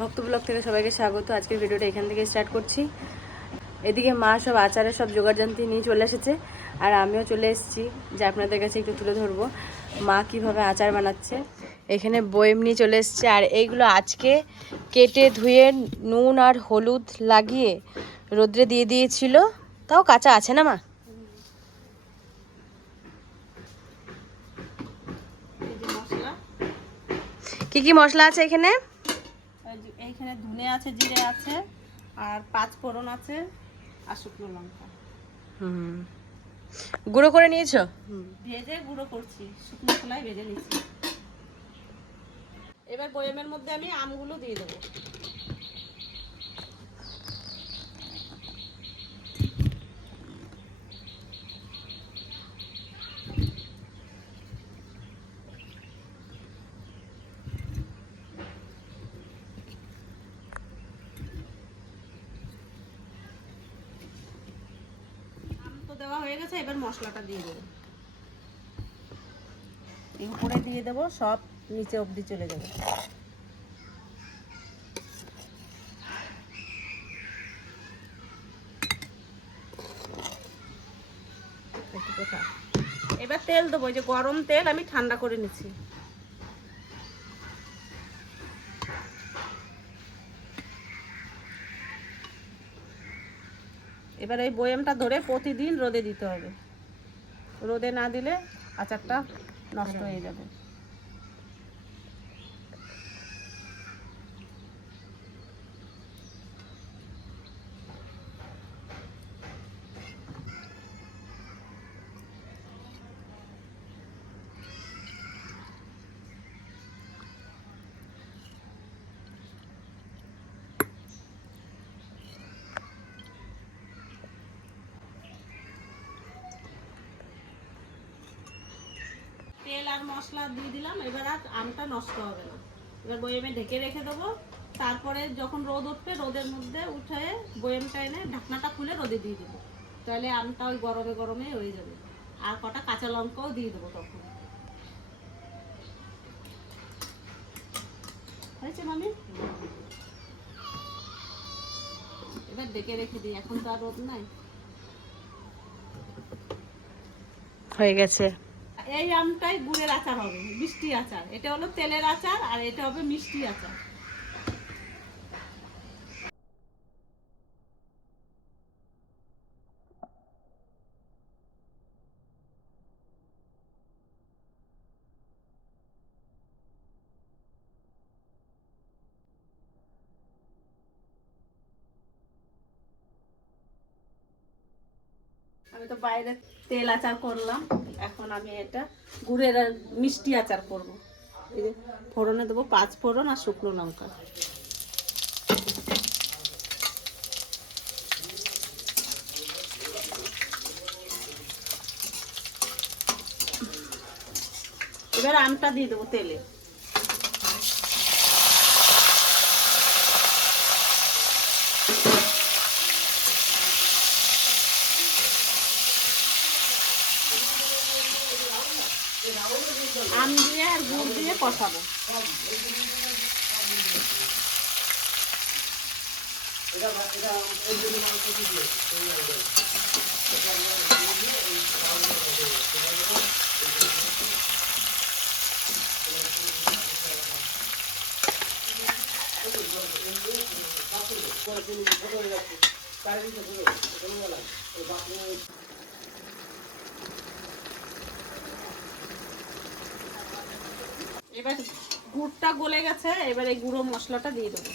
ভক্ত ব্লগ থেকে সবাইকে স্বাগত। আজকের ভিডিওটা এখান থেকে স্টার্ট করছি। এদিকে মা সব আচারের সব জোগাড়যন্ত্রী নিয়ে চলে এসেছে আর আমিও চলে এসেছি যে আপনাদের কাছে একটু তুলে ধরবো। মা কীভাবে আচার বানাচ্ছে, এখানে বয়েম নিয়ে চলে এসেছে। আর এইগুলো আজকে কেটে ধুয়ে নুন আর হলুদ লাগিয়ে রোদ্রে দিয়ে দিয়েছিল। তাও কাঁচা আছে না মা? কি কি মশলা আছে এখানে? এই ধুনে ধনে আছে জিরে আছে আর পাঁচ ফোড়ন আছে আর শুকনো লঙ্কা। হুম। গুঁড়ো করে নিয়েছো? ভেজে গুঁড়ো করছি শুকনো খোলায় ভেজে নিচ্ছি। এবার বয়ামের মধ্যে আমি আমগুলো দিয়ে দেবো। দেওয়া হয়ে গেছে, এবার মশলাটা দিয়ে দেবো। এই উপরে দিয়ে দেবো, সব নিচে অবধি চলে যাবে। এবার তেল দেবো যে গরম তেল আমি ঠান্ডা করে নিচ্ছি। এবার এই বয়ামটা ধরে প্রতিদিন রোদে দিতে হবে। রোদে না দিলে আচারটা নষ্ট হয়ে যাবে। তেল আর মশলা দিয়ে দিলাম, এবার আর আমটা নষ্ট হবে না। এবার বয়ামে ঢেকে রেখে দেবো। তারপরে যখন রোদ উঠবে, রোদের মধ্যে উঠে বয়ামটা এনে ঢাকনাটা খুলে রোদে দিয়ে দেবো। তাহলে আমটা ওই গরমে গরমে হয়ে যাবে। আর কটা কাঁচা লঙ্কাও দিয়ে দেবো তখন। হয়েছে মামি? এবার ডেকে রেখে দিই, এখন তো আর রোদ নাই। হয়ে গেছে। এই আমটাই গুড়ের আচার হবে মিষ্টি আচার। এটা হলো তেলের আচার আর এটা হবে মিষ্টি আচার। আমি তো বাইরে তেল আচার করলাম। এখন আমি এটা গুড়ের মিষ্টি আচার করব। এই যে ফোড়নে দেবো পাঁচ ফোড়ন আর শুকনো লঙ্কা। এবার আমটা দিয়ে দেবো তেলে। আম দিয়ে আর গুড় দিয়ে কষাবো। এবার গুড়টা গলে গেছে এবার এই গুঁড়ো মশলাটা দিয়ে দেবো।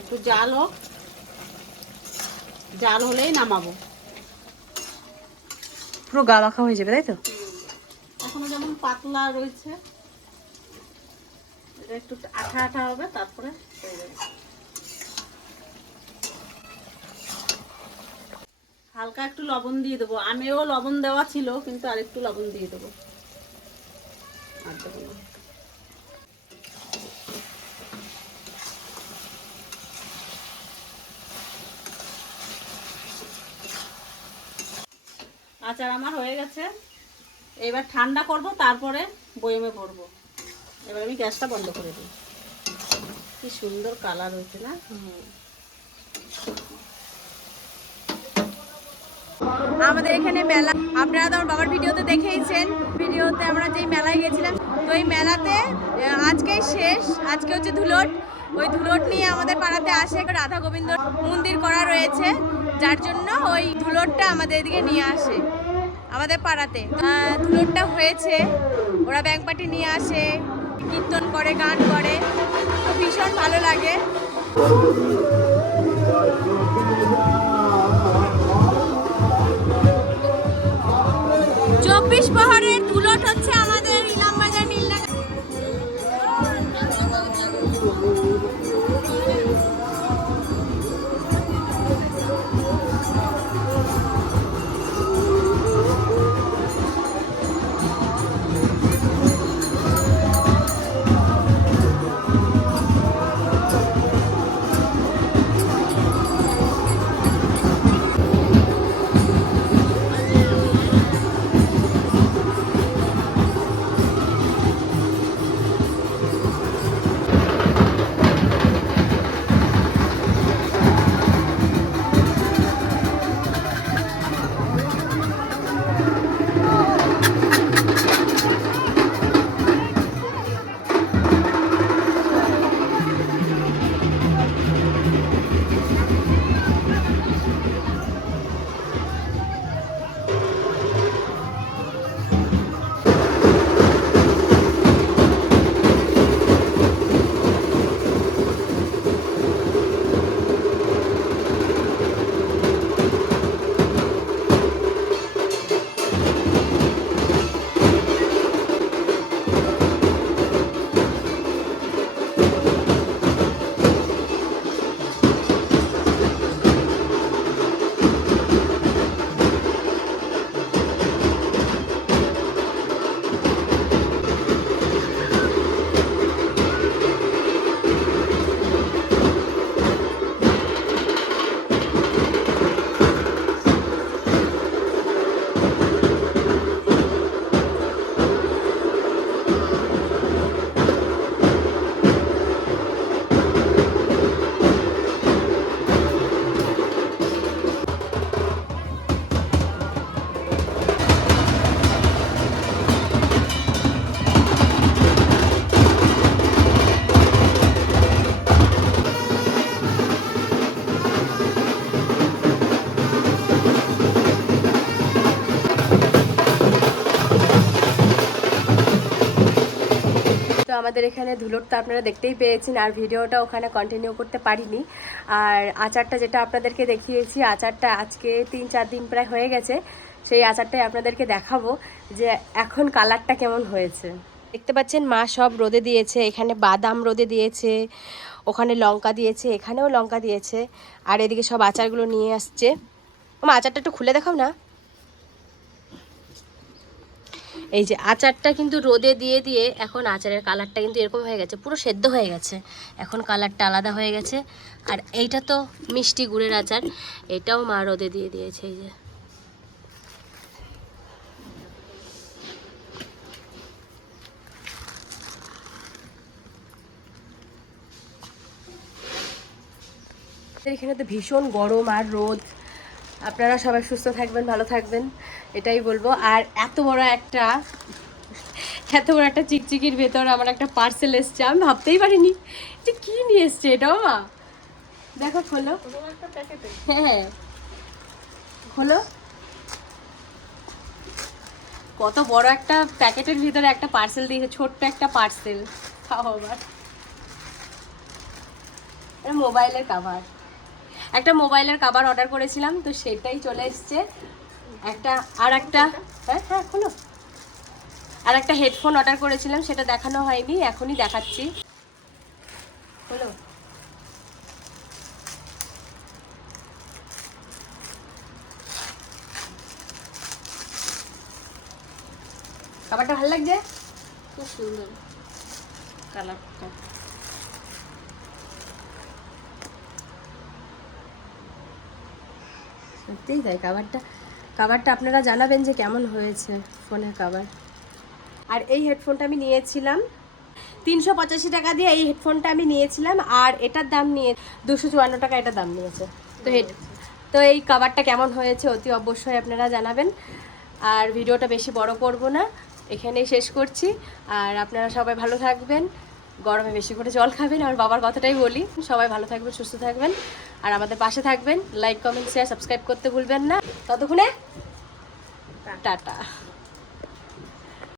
একটু জাল হোক জাল হলেই নামাবো। পুরো গা মাখা হয়ে যাবে তাই তো? এখনও যেমন পাতলা রয়েছে এটা একটু আঠা আঠা হবে তারপরে হয়ে যাবে। হালকা একটু লবণ দিয়ে দেবো। আমেও লবণ দেওয়া ছিল, কিন্তু আরেকটু লবণ দিয়ে দেবো। আর দেবো না। আচার আমার হয়ে গেছে। এবার ঠান্ডা করব, তারপরে বয়েমে ভরবো। এবার আমি গ্যাসটা বন্ধ করে দিই। কি সুন্দর কালার হয়েছে না? আমাদের এখানে মেলা, আপনারা তো আমার বাবার ভিডিওতে দেখেইছেন। ভিডিওতে আমরা যেই মেলায় গেছিলাম, তো ওই মেলাতে আজকেই শেষ, আজকে হচ্ছে ধুলট। ওই ধুলট নিয়ে আমাদের পাড়াতে আসে একটা রাধা গোবিন্দ মন্দির করা রয়েছে, যার জন্য ওই ধুলটটা আমাদের এদিকে নিয়ে আসে, আমাদের পাড়াতে। ধুলটটা হয়েছে, ওরা ব্যাংক পার্টি নিয়ে আসে, কীর্তন করে, গান করে ভীষণ ভালো লাগে। চব্বিশ প্রহরের দুলট হচ্ছে আমাদের এখানে ধুলোর তো আপনারা দেখতেই পেয়েছেন, আর ভিডিওটা ওখানে কন্টিনিউ করতে পারিনি। আর আচারটা যেটা আপনাদেরকে দেখিয়েছি, আচারটা আজকে তিন চার দিন প্রায় হয়ে গেছে, সেই আচারটাই আপনাদেরকে দেখাবো যে এখন কালারটা কেমন হয়েছে। দেখতে পাচ্ছেন, মা সব রোদে দিয়েছে, এখানে বাদাম রোদে দিয়েছে, ওখানে লঙ্কা দিয়েছে, এখানেও লঙ্কা দিয়েছে, আর এদিকে সব আচারগুলো নিয়ে আসছে। মা আচারটা একটু খুলে দেখাও না। এই যে আচারটা কিন্তু রোদে দিয়ে দিয়ে এখন আচারের কালারটা কিন্তু এরকম হয়ে গেছে, পুরো সেদ্ধ হয়ে গেছে। এখন কালারটা আলাদা হয়ে গেছে। আর এইটা তো মিষ্টি গুড়ের আচার, এটাও মা রোদে দিয়ে দিয়েছে এই যে। এখানে তো ভীষণ গরম আর রোদ। আপনারা সবাই সুস্থ থাকবেন, ভালো থাকবেন, এটাই বলব। আর এত বড় একটা, এত বড় একটা চিকচিকির ভেতর আমার একটা পার্সেল এসছে, আমি ভাবতেই পারিনি যে কি নিয়ে এসছে এটা মা দেখো, খোলো। হ্যাঁ। খোলো। কত বড় একটা প্যাকেটের ভিতরে একটা পার্সেল দিয়েছে, ছোট্ট একটা পার্সেল খাও আবার। এটা মোবাইলের কাভার একটা মোবাইলের কাভার অর্ডার করেছিলাম, তো সেটাই চলে এসছে। একটা আর একটা হ্যাঁ হ্যাঁ খোলো। আর একটা হেডফোন অর্ডার করেছিলাম, সেটা দেখানো হয়নি, এখনই দেখাচ্ছি। হলো খাবারটা ভালো লাগছে? খুব সুন্দর। কালারটা। সত্যিই তাই খাবারটা কাভারটা আপনারা জানাবেন যে কেমন হয়েছে ফোনের কাভার আর এই হেডফোনটা আমি নিয়েছিলাম, তিনশো পঁচাশি টাকা দিয়ে এই হেডফোনটা আমি নিয়েছিলাম, আর এটার দাম নিয়ে, দুশো চুয়ান্ন টাকা এটার দাম নিয়েছে। তো হেড তো এই কাভারটা কেমন হয়েছে অতি অবশ্যই আপনারা জানাবেন। আর ভিডিওটা বেশি বড় করব না, এখানেই শেষ করছি। আর আপনারা সবাই ভালো থাকবেন, গরমে বেশি করে জল খাবেন আর বাবার কথাটাই বলি। সবাই ভালো থাকবেন, সুস্থ থাকবেন। আর আমাদের পাশে থাকবেন লাইক কমেন্ট শেয়ার সাবস্ক্রাইব করতে ভুলবেন না। ততক্ষণে টাটা।